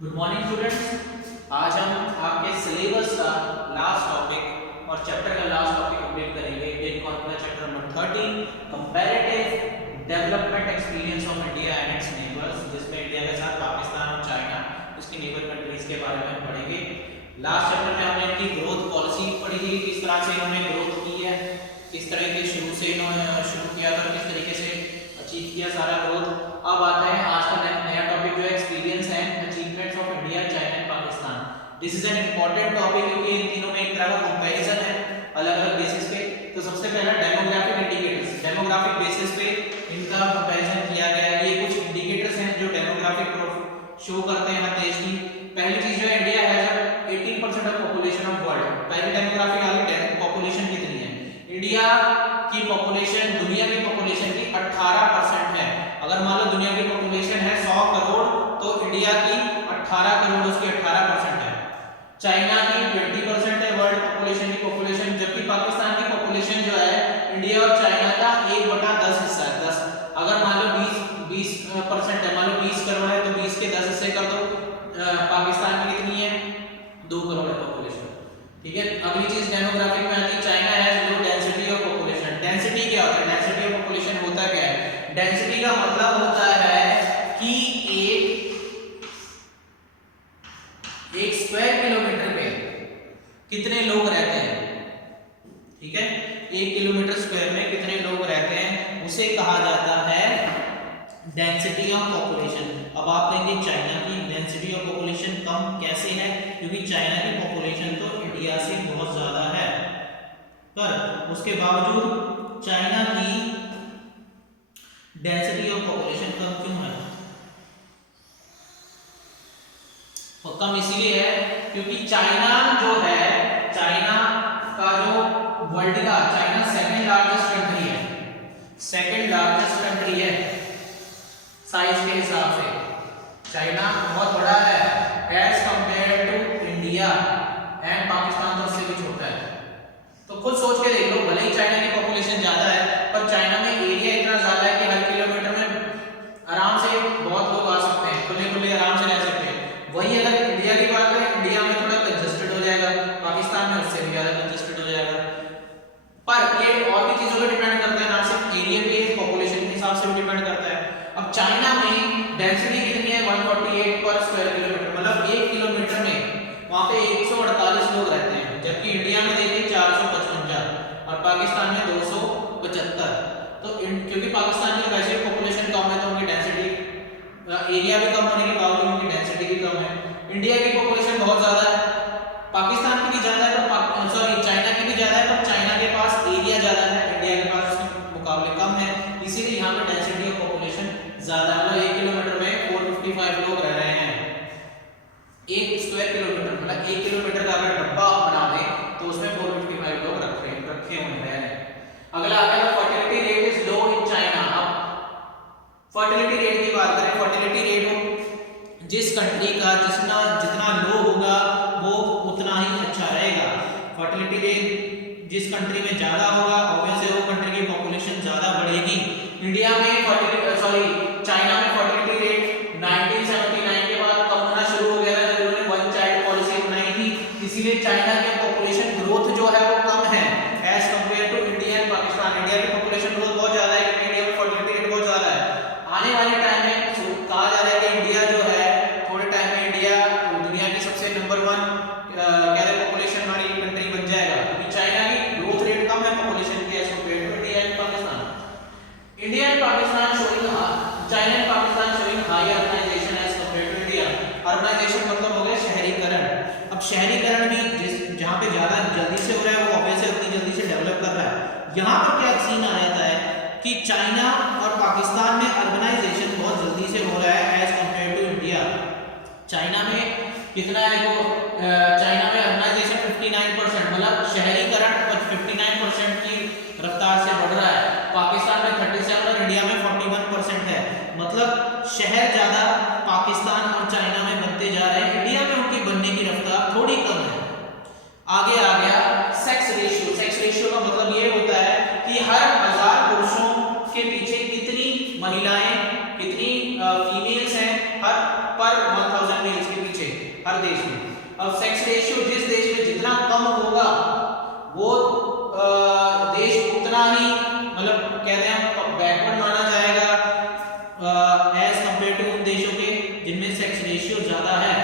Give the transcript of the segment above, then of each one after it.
Good morning students. आज हम आपके सिलेबस का लास्ट टॉपिक और चैप्टर का लास्ट टॉपिक कंप्लीट करेंगे। In corporate chapter number 13 comparative development experience of India and it's neighbours, जिसमें इंडिया के साथ पाकिस्तान और चाइना इसकी नेबर कंट्रीज के बारे में हम पढ़ेंगे। लास्ट चैप्टर में हमने इनकी ग्रोथ पॉलिसी पढ़ी थी, किस तरह से इन्होंने ग्रोथ की है, किस तरह के शुरू से इन्होंने शुरू किया था, किस तरीके से अचीव किया सारा ग्रोथ। अब आता है आज का नया टॉपिक जो है एक्सपीरियंस है achievements of India, China and Pakistan. This is an important topic क्योंकि इन तीनों में एक तरह का कंपैरिजन है अलग अलग बेसिस पे। तो सबसे पहला डेमोग्राफिक इंडिकेटर्स, डेमोग्राफिक बेसिस पे इनका कंपैरिजन किया गया है। ये कुछ इंडिकेटर्स हैं जो डेमोग्राफिक शो करते हैं हर देश की। पहली चीज जो है, India has 18% of population of world. पहली डेमोग्राफिक आ गई, पॉपुलेशन कितनी है। इंडिया की पॉपुलेशन दुनिया की पॉपुलेशन की 18% है। अगर मान लो दुनिया की पॉपुलेशन है 100 करोड़ तो इंडिया की 18 करोड़ उसकी 18% है। चाइना की 20% है वर्ल्ड पॉपुलेशन की पॉपुलेशन, जबकि पाकिस्तान की पॉपुलेशन जो है इंडिया और चाइना का 1/10 हिस्सा है। 10 अगर मान लो 20% है, मान लो 20 करोड़ है तो 20 के 10 हिस्से कर दो। पाकिस्तान की कितनी है, 2 करोड़ है पॉपुलेशन। ठीक है, अगली चीज डेमोग्राफिक में आती है, China has low density of population. Density क्या होता है, डेंसिटी ऑफ पॉपुलेशन होता क्या है। डेंसिटी का मतलब होता है कि एक स्क्वायर किलोमीटर पे कितने लोग रहते हैं। ठीक है, 1 किलोमीटर स्क्वायर में कितने लोग रहते हैं उसे कहा जाता है डेंसिटी ऑफ पॉपुलेशन। अब आप कहेंगे चाइना की डेंसिटी ऑफ पॉपुलेशन कम कैसे है, क्योंकि चाइना की पॉपुलेशन तो इंडिया से बहुत ज्यादा है, पर उसके बावजूद चाइना की डेंसिटी ऑफ पॉपुलेशन कम क्यों है। और कम इसलिए है क्योंकि चाइना जो है, चाइना का जो वर्ल्ड का चाइना सेकंड लार्जेस्ट कंट्री है, सेकंड लार्जेस्ट कंट्री है साइज के हिसाब से। चाइना बहुत बड़ा है as compare to India, and Pakistan तो उससे भी छोटा है। तो खुद सोच के देख लो, भले ही चाइना की पॉपुलेशन ज्यादा है पर चाइना में एरिया इतना ज्यादा है कि हर किलोमीटर में आराम से बहुत लोग आ सकते हैं, खुले खुले आराम से रह सकते हैं। वही अगर इंडिया की बात करें, इंडिया में थोड़ा कंजेस्टेड हो जाएगा, पाकिस्तान में उससे भी ज्यादा कंजेस्टेड हो जाएगा। पर ये और भी चीजों पे डिपेंड करता है, ना सिर्फ एरिया पे, पॉपुलेशन के हिसाब से भी डिपेंड करता है। अब चाइना में डेंसिटी कितनी है, 148 पर स्क्वायर किलोमीटर, मतलब 1 किलोमीटर में वहां पे 148 लोग रहते हैं, जबकि इंडिया में देखिए 455 और पाकिस्तान में 275। तो क्योंकि पाकिस्तान की वैसे पॉपुलेशन कम है तो उनकी डेंसिटी, एरिया भी कम होने के बावजूद उनकी डेंसिटी भी कम है। इंडिया की पॉपुलेशन बहुत ज्यादा है, पाकिस्तान की भी ज्यादा है, पर सॉरी चाइना की भी ज्यादा है, पर चाइना के पास एरिया ज्यादा है, इंडिया के पास उसके मुकाबले कम है, इसीलिए यहाँ पे डेंसिटी ऑफ पॉपुलेशन ज्यादा है। मतलब 1 किलोमीटर में 455 लोग रह रहे हैं। 1 स्क्वायर किलोमीटर मतलब 1 किलोमीटर का अगर डब्बा बना दे तो उसमें 455 लोग रखे हुए हैं। अगला आ गया fertility rate is low in China. अब फर्टिलिटी रेट की बात करें, फर्टिलिटी रेट जिस कंट्री का जितना लो होगा वो उतना ही अच्छा रहेगा। फर्टिलिटी रेट जिस कंट्री में ज्यादा होगा ऑब्वियस है वो कंट्री की पॉपुलेशन ज्यादा बढ़ेगी। इंडिया में चाइना में फर्टिलिटी रेट 1979 के बाद कम होना शुरू हो गया था जब उन्होंने वन चाइल्ड पॉलिसी अपनाई थी, इसीलिए चाइना की पॉपुलेशन ग्रोथ जो है वो कम है as compare to India and Pakistan. India की पॉपुलेशन ग्रोथ बहुत ज्यादा है, इंडिया में फर्टिलिटी रेट बहुत ज्यादा है। आने वाले टाइम में कहा जा रहा है कि इंडिया जो है थोड़े टाइम में इंडिया दुनिया की सबसे नंबर 1 पॉपुलेशन वाली कंट्री बन जाएगा, क्योंकि चाइना की ग्रोथ रेट कम है पॉपुलेशन की as compare to India and Pakistan. India and Pakistan showing China and Pakistan showing high urbanization as compare to India. Urbanization मतलब हो गया शहरीकरण। अब शहरीकरण भी जहां पे ज्यादा जल्दी से हो रहा है वो ऑब्वियस है उतनी जल्दी से डेवलप कर रहा है। यहां पर क्या सीन आ जाता है कि चाइना और पाकिस्तान में अर्बनाइजेशन बहुत जल्दी से हो रहा है as compare to India. China में कितना है, तो चाइना में अर्बनाइजेशन 59%, मतलब शहरीकरण 59% की रफ्तार से बढ़ रहा है। पाकिस्तान में 37 और इंडिया में 41% है। मतलब शहर ज्यादा पाकिस्तान और चाइना में बनते जा रहे हैं, इंडिया में उनकी बनने की रफ्तार थोड़ी कम है। आगे आ गया सेक्स रेशियो। सेक्स रेशियो का मतलब ये होता है कि हर 1000 पुरुषों के पीछे कितनी महिलाएं, कितनी फीमेल्स हैं हर पर 1000 मेल्स के पीछे हर देश में। अब सेक्स रेशियो जिस देश में जितना कम होगा वो देश उतना ही मतलब कहते हैं बैकवर्ड माना जाएगा एज कंपेयर टू उन देशों के जिनमें सेक्स रेशियो ज्यादा है।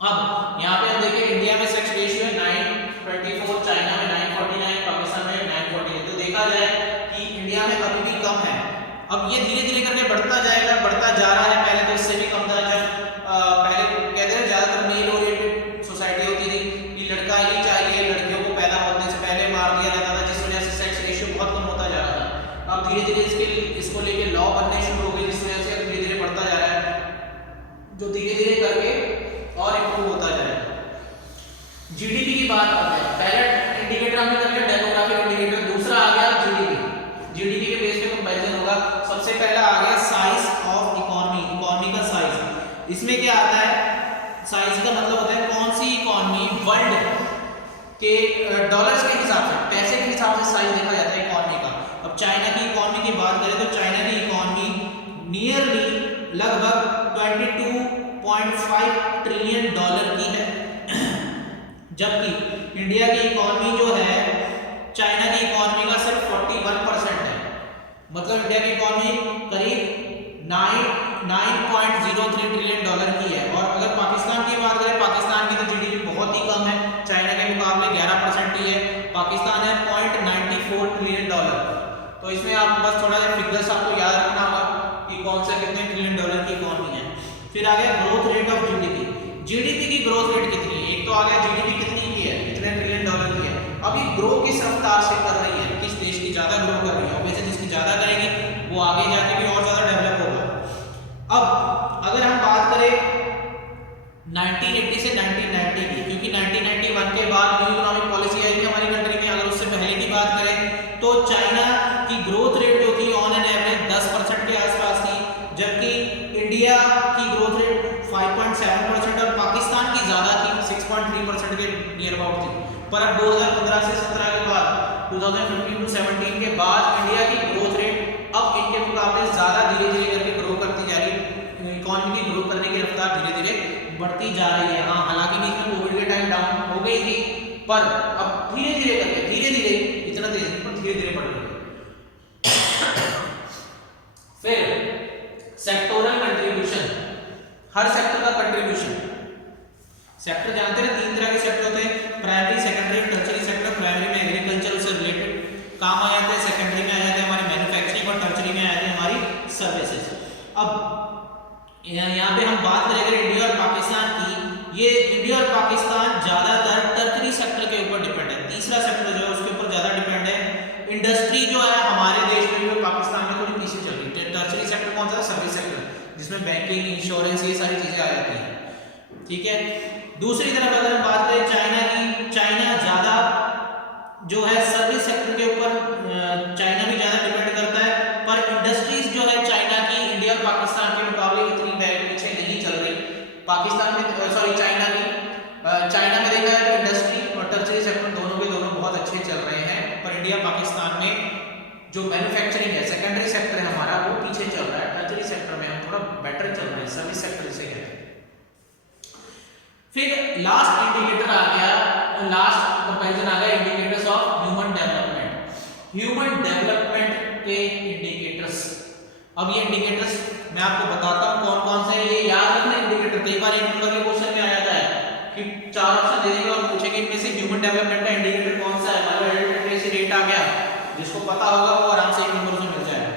अब यहाँ पे हम देखें इंडिया में सेक्स रेशियो है 924, चाइना में 949, पाकिस्तान में 948। तो देखा जाए कि इंडिया में अभी भी कम है। अब ये धीरे धीरे करके बढ़ता जाएगा, बढ़ता जा रहा है। पहले तो इससे भी कम था जब पहले कहते हैं ज्यादातर मेल ओरिएंटेड सोसाइटी होती थी कि लड़का ही चाहिए, लड़कियों को पैदा होने से पहले मार दिया जाता था, जिस वजह से सेक्स रेशियो बहुत कम होता जा रहा था। अब धीरे धीरे इसको लेके लॉ बनने शुरू हो गए, जिस वजह से धीरे धीरे बढ़ता जा रहा है, जो धीरे धीरे करके और इंप्रूव होता जाएगा। जीडीपी की बात करते हैं। पहला इंडिकेटर हमने कर लिया डेमोग्राफिक इंडिकेटर, दूसरा आ गया जीडीपी। जीडीपी के बेस पे कंपैरिजन होगा। सबसे पहला आ गया साइज ऑफ इकोनॉमी, इकोनॉमी का साइज। इसमें क्या आता है, साइज का मतलब होता है कौन सी इकोनॉमी वर्ल्ड के डॉलर्स के हिसाब से, पैसे के हिसाब से साइज देखा जाता है इकोनॉमी का। अब चाइना की इकोनॉमी की बात करें तो चाइना की इकोनॉमी नियरली लगभग 22.5 ट्रिलियन डॉलर की है, जबकि इंडिया की इकोनॉमी जो है चाइना की इकोनॉमी का सिर्फ 41% है। मतलब इंडिया की इकोनॉमी करीब 9.03 ट्रिलियन डॉलर की है। और अगर पाकिस्तान की बात करें, पाकिस्तान की तो जीडीपी बहुत ही कम है, चाइना के मुकाबले 11% ही है। पाकिस्तान है 0.94 ट्रिलियन डॉलर। तो इसमें आप बस थोड़ा सा फिगर्स आपको याद रखना होगा कि कौन सा कितने ट्रिलियन डॉलर की इकोनॉमी है। फिर आ गया growth rate of GDP. GDP की ग्रोथ रेट कितनी है? एक तो आ गया जीडीपी कितनी की है, कितने ट्रिलियन डॉलर की है। अभी ग्रो किस रफ्तार से कर रही है, किस देश की ज्यादा ग्रो कर रही है। वैसे जिसकी ज्यादा करेगी वो आगे जाके भी और ज्यादा डेवलप होगा। अब अगर हम बात करें 1980 से 1990 की, क्योंकि 1991 के बाद न्यू इकोनॉमिक पॉलिसी आई थी हमारी कंट्री में, अगर उससे पहले की बात करें तो चाइना की ग्रोथ रेट जो थी ऑन एन एवरेज 10% के आसपास थी, जबकि इंडिया की ग्रोथ रेट 5.7% और पाकिस्तान की ज्यादा थी, 6.3% के नियर अबाउट थी। पर अब 2015 से 17 के बाद 2015 टू 17 के बाद इंडिया की ग्रोथ रेट अब इनके मुकाबले ज्यादा धीरे धीरे करके ग्रो करती जा रही है। इकोनॉमी की ग्रो करने की रफ्तार धीरे धीरे बढ़ती जा रही है। हाँ, हालांकि बीच में कोविड के टाइम डाउन हो गई थी, पर अब धीरे धीरे करके इतना तेज पर धीरे धीरे बढ़ रही है। फिर सेक्टोरल कंट्रीब्यूशन, हर सेक्टर का कंट्रीब्यूशन। सेक्टर जानते हैं, 3 तरह के सेक्टर होते हैं, प्राइमरी, सेकेंडरी और टर्शरी सेक्टर। प्राइमरी में एग्रीकल्चर से रिलेटेड काम आ जाते हैं, सेकेंडरी में आ जाते हैं हमारी मैन्युफैक्चरिंग और टर्शरी में आ जाते हैं हमारी सर्विसेज। अब यहाँ पे हम बात करेंगे इंडिया और पाकिस्तान की। ये इंडिया और पाकिस्तान ज्यादातर टर्शरी सेक्टर के ऊपर डिपेंड है। तीसरा सेक्टर जो है उसके ऊपर ज्यादा डिपेंड है। इंडस्ट्री जो है हमारे देश में भी पाकिस्तान में थोड़ी पीछे चल रही है। टर्शरी सेक्टर कौन सा? सर्विस सेक्टर, जिसमें बैंकिंग, इंश्योरेंस, ये सारी चीजें आ जाती हैं। ठीक है। दूसरी तरफ अगर हम बात करें चाइना की, चाइना ज्यादा जो है सर्विस सेक्टर के ऊपर चाइना भी ज्यादा डिपेंड करता है, पर इंडस्ट्रीज जो है चाइना की इंडिया और पाकिस्तान के मुकाबले इतनी पीछे नहीं चल रही। पाकिस्तान में चाइना में देखा जाए तो इंडस्ट्री और टर्शरी सेक्टर दोनों के दोनों बहुत अच्छे चल रहे हैं, पर इंडिया पाकिस्तान में जो मैन्युफैक्चरिंग है, सेकेंडरी सेक्टर है हमारा, वो पीछे चल रहा है। टर्शरी सेक्टर में हम थोड़ा बेटर चल रहे हैं, सर्विस सेक्टर जिसे कहते हैं। फिर लास्ट इंडिकेटर आ गया, लास्ट कंपैरिजन आ गया indicators of human development. Human development के इंडिकेटर्स। अब ये इंडिकेटर्स मैं आपको बताता हूं कौन कौन से हैं। ये याद रखना इंडिकेटर, कई बार एक नंबर के क्वेश्चन में आ जाता है कि 4 ऑप्शन दे देंगे और पूछेंगे इनमें से ह्यूमन डेवलपमेंट का इंडिकेटर कौन सा है। मान लो एडल्ट लिटरेसी रेट आ गया, जिसको पता होगा वो आराम से एक नंबर से मिल जाएगा।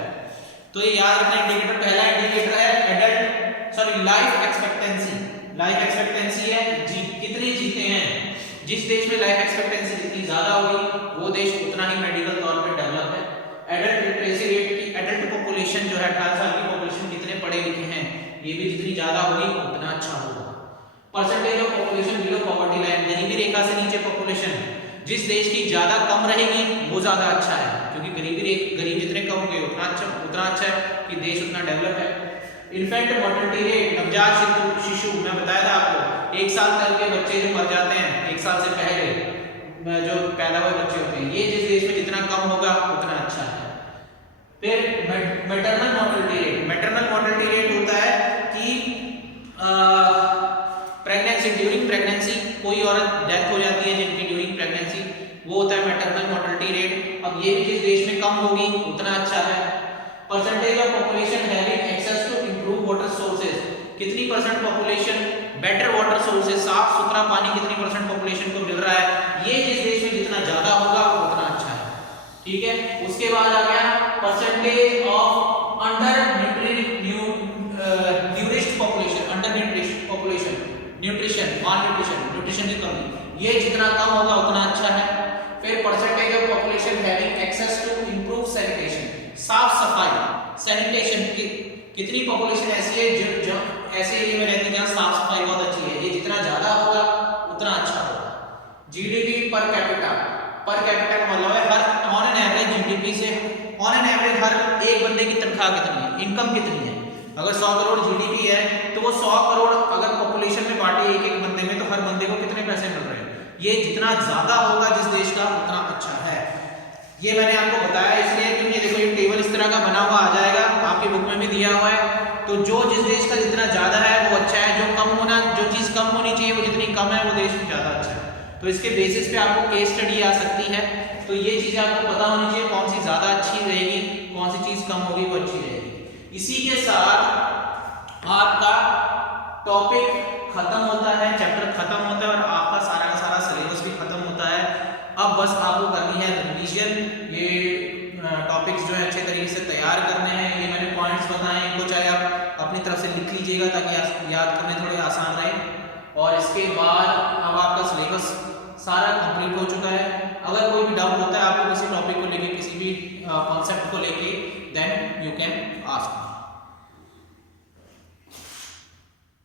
तो ये याद रखना इंडिकेटर, पहला इंडिकेटर है लाइफ एक्सपेक्टेंसी। लाइफ एक्सपेक्टेंसी है कितने जीते हैं। जिस देश में लाइफ एक्सपेक्टेंसी जितनी ज्यादा होगी वो देश उतना ही मेडिकल तौर पे डेवलप है। एडल्ट लिटरेसी रेट की, एडल्ट पॉपुलेशन जो है 18 साल की पॉपुलेशन कितने पढ़े लिखे हैं, ये भी जितनी ज्यादा होगी उतना अच्छा होगा। Percentage of population below poverty line, गरीबी रेखा से नीचे पॉपुलेशन, जिस देश की ज्यादा कम रहेगी वो ज्यादा अच्छा है, क्योंकि गरीब जितने कम होंगे उतना अच्छा है कि देश उतना डेवलप है। इन्फेंट मोर्टेलिटी रेट, नवजात शिशु, मैं बताया था आपको 1 साल तक के बच्चे जो मर जाते हैं 1 साल से पहले जो पैदा हुए बच्चे होते हैं, ये जिस देश में जितना कम होगा उतना अच्छा है। फिर maternal mortality rate, maternal mortality rate होता है कि कितनी percent population better water sources, साफ सुथरा पानी कितनी परसेंट पॉपुलेशन को मिल रहा है, ये जिस देश में जितना ज्यादा होगा उतना अच्छा है। ठीक है, उसके बाद आ गया percentage of under nourished population, under nourished population, nutrition, malnutrition, nutrition की कमी, ये जितना कम होगा उतना अच्छा है। फिर percentage of population having access to improve sanitation, साफ सफाई, सैनिटेशन की कितनी पॉपुलेशन ऐसी है जो ऐसे एरिया में रहती है जहाँ साफ सफाई बहुत अच्छी है, ये जितना ज्यादा होगा उतना अच्छा होगा। GDP per capita, per capita का मतलब है her on an average GDP से ऑन एन एवरेज हर एक बंदे की तनख्वाह कितनी है, इनकम कितनी है। अगर 100 करोड़ जीडीपी है तो वो 100 करोड़ अगर पॉपुलेशन में बांटे एक एक बंदे में, तो हर बंदे को कितने पैसे मिल रहे हैं, ये जितना ज्यादा होगा जिस देश का उतना अच्छा है। ये मैंने आपको बताया इसलिए क्योंकि देखो ये टेबल इस तरह का बना हुआ आ जाएगा, आपकी बुक में भी दिया हुआ है। तो जो जिस देश का जितना ज्यादा है वो अच्छा है, जो चीज कम होनी चाहिए वो जितनी कम है वो देश में ज्यादा अच्छा है। तो इसके बेसिस पे आपको केस स्टडी आ सकती है। तो ये चीज आपको पता होनी चाहिए कौन सी ज्यादा अच्छी रहेगी, कौन सी चीज कम होगी वो अच्छी रहेगी। इसी के साथ आपका टॉपिक खत्म होता है, चैप्टर खत्म होता है और आपका सारा का सारा सिलेबस भी खत्म होता है। अब बस आपको करनी है रिवीजन, ये टॉपिक्स जो है अच्छे तरीके से तैयार करने हैं। ये मैंने पॉइंट्स बताए, इनको चाहे आप अपनी तरफ से लिख लीजिएगा ताकि याद करने थोड़े आसान रहे। और इसके बाद अब आपका सिलेबस सारा कंप्लीट हो चुका है। अगर कोई भी डाउट होता है आपको किसी टॉपिक को लेके, किसी भी कॉन्सेप्ट को लेके, देन यू कैन आस्क।